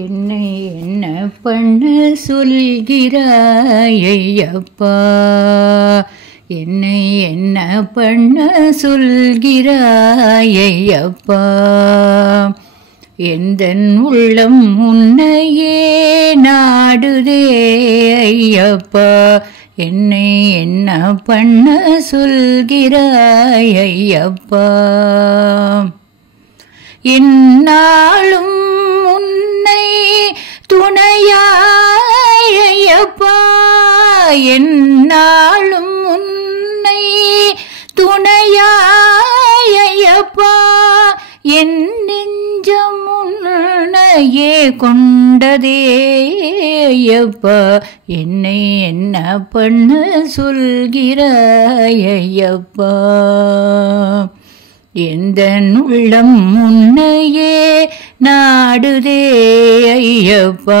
என்னை என்ன பண்ண சொல்கிறாய் ஐயப்பா, என்னை என்ன பண்ண சொல்கிறாய் ஐயப்பா. எந்தன் உள்ளம் உன்னையே நாடுதே ஐயப்பா, என்னை என்ன பண்ண சொல்கிறாய் ஐயப்பா. என்னாலும் உன்னை துணையாய் ஐயப்பா, என்னாலும் உன்னை துணையாய் ஐயப்பா. என் நெஞ்சம் உன்னையே கொண்டதே ஐயப்பா, என்னை என்ன பண்ண சொல்கிறாய் ஐயப்பா. எந்தன் உள்ளம் உன்னையே நாடுதே ஐயப்பா,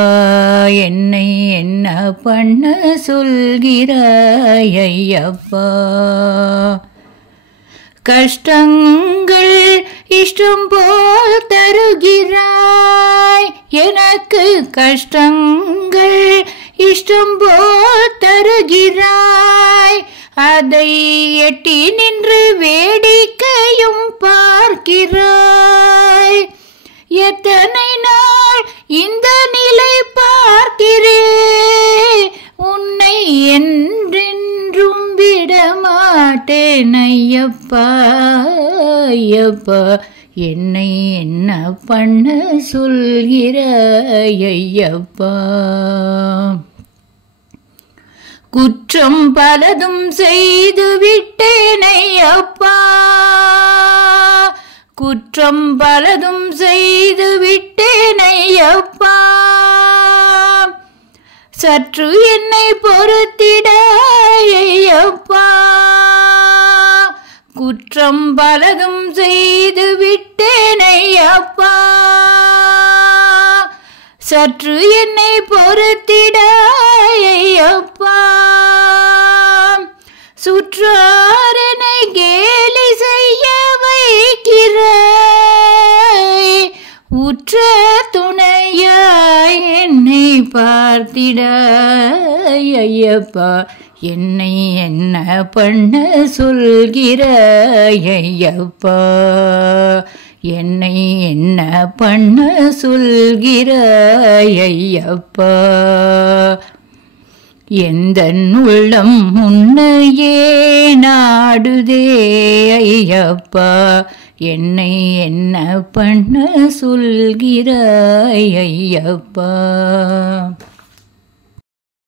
என்னை என்ன பண்ண சொல்கிறாய் ஐயப்பா. கஷ்டங்கள் இஷ்டம் போல் தருகிறாய் எனக்கு, கஷ்டங்கள் இஷ்டம் போல் தருகிறாய். அதை எட்டி நின்று வேடிக்கையும் பார்க்கிறாய். எத்தனை நாள் இந்த நிலை பார்க்கிறேன், உன்னை என்றென்றும் விடமாட்டேன் ஐயப்பா. ஐயப்பா, என்னை என்ன பண்ண சொல்கிறாய் ஐயப்பா. குற்றம் பலதும் செய்து விட்டேன் ஐயப்பா, குற்றம் பலதும் செய்து விட்டேன் ஐயப்பா. சற்று என்னை பொறுத்திட ஐயப்பா, குற்றம் பலதும் செய்து விட்டேன் ஐயப்பா. சற்று என்னை பொறுத்திட ஐயப்பா. சுற்றார் என்னை கேலி செய்ய வைக்கிறாய், உற்ற துணையாய் என்னை பார்த்திட ஐயப்பா. என்னை என்ன பண்ண சொல்கிறாய் ஐயப்பா, என்னை என்ன பண்ண சொல்கிறாய் ஐயப்பா. எந்தன் உள்ளம் உன்னையே நாடுதே ஐயப்பா, என்னை என்ன பண்ண சொல்கிறாய் ஐயப்பா.